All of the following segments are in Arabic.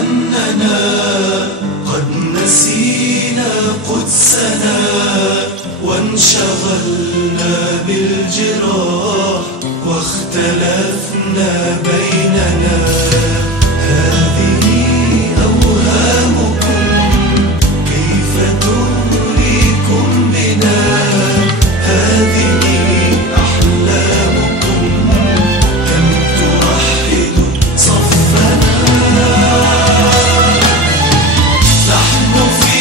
أننا قد نسينا قدسنا وانشغلنا بالجراح واختلفنا بيننا. هذه أوهامكم كيف تغريكم بنا، هذه أحلامكم كم توحد صفنا. نحن في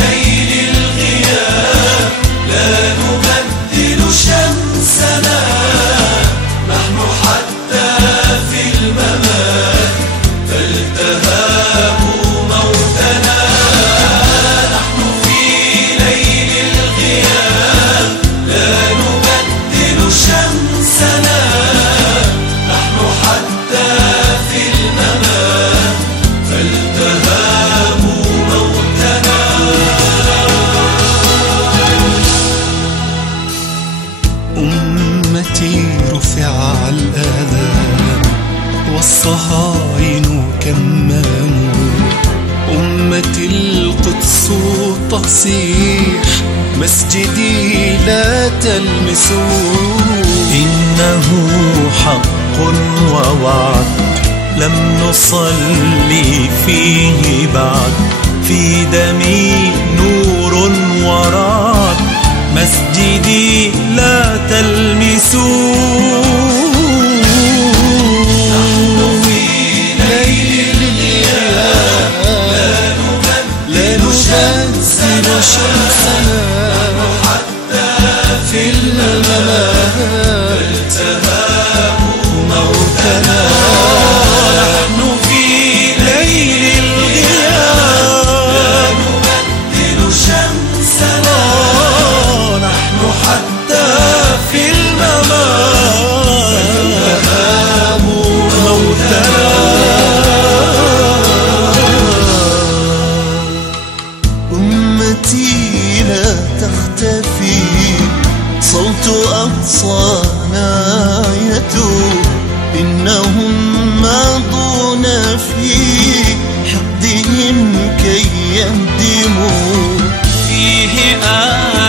ليل الغياب لا نبدل شمسنا، نحن حتى في الممات فالتهاب موتنا. نحن في ليل الغياب لا نبدل شمسنا، نحن حتى في الممات فالتهاب موتنا. أمتي رفع الآذان والصهاين كماموا، أمتي القدس تصيح مسجدي لا تلمسوا. إنه حق ووعد لم نصلي فيه بعد، في دمي نور ورعد مسجدي لا تلمسوا. نحن في ليل الغياب لا نبدل شمسنا، نحن حتى في الممات فالتهاب موتنا. نحن في ليل الغياب لا نبدل شمسنا، نحن حتى في الممات فالتهاب موتنا. أمتي لا تختفي، صوت أقصانا يتوب، إنهم ماضون في حقدهم كي يهدموا. فيه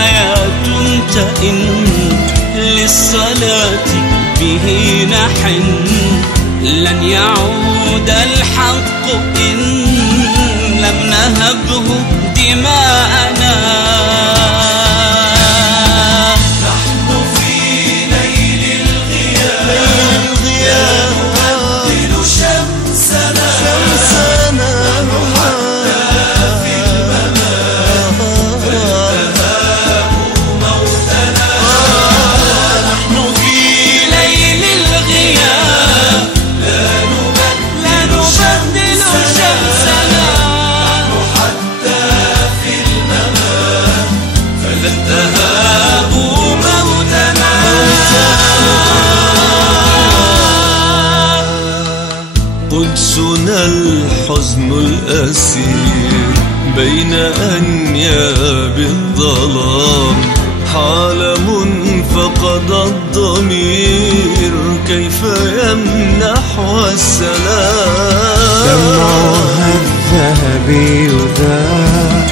آيات تئن للصلاة به نحن، لن يعود الحق إن لم نهبه دماءنا. نحن في ليل الغياب لا نبدل شمسنا، نحن حتى في الممات فالتهاب موتنا. نحن في ليل الغياب لا نبدل شمسنا، نحن حتى في الممات فالتهاب موتنا. قدسنا الحزن الأسير بين أنياب الظلام، حالم فقد الضمير كيف يمنح السلام. دمعها الذهبي يذاب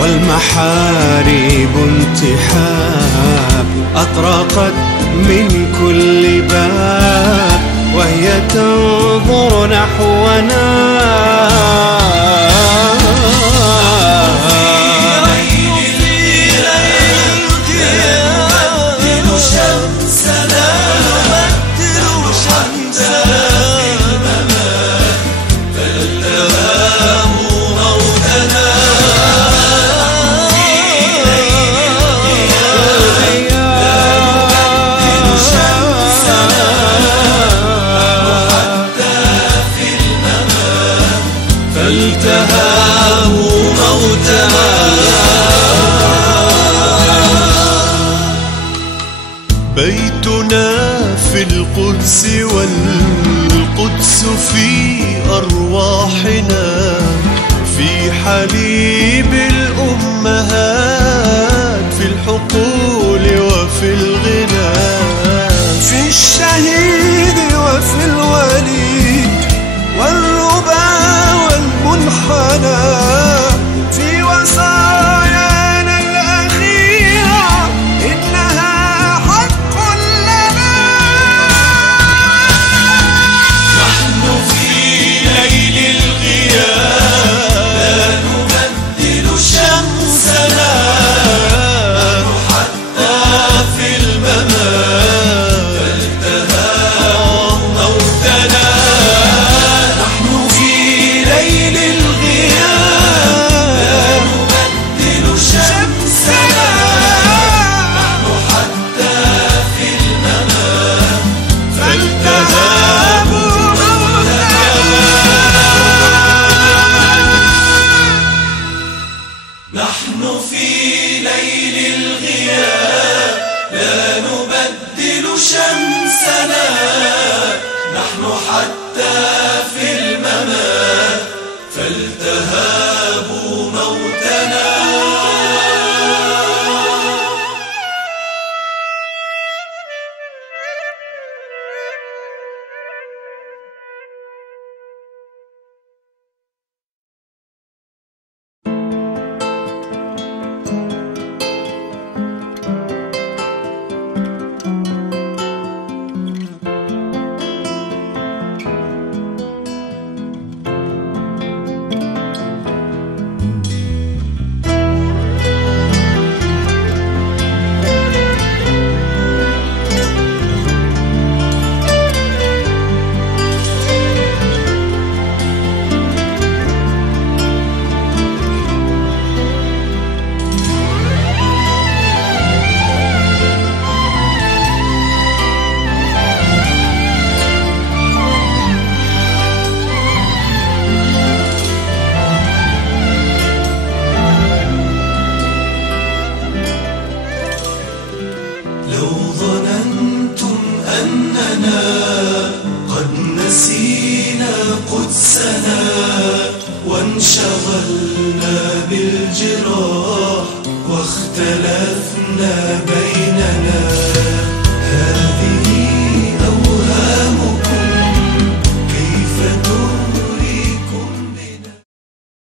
والمحاريب انتحاب، أطرقت من كل باب وهي تنظر نحونا. فالتهاب موتنا. بيتنا في القدس والقدس في أرواحنا، في حليب الأمهات، في الحقول وفي الغنى، في الشهيد وفي الولي والربا والمؤمن. نفسنا وانشغلنا بالجراح واختلفنا بين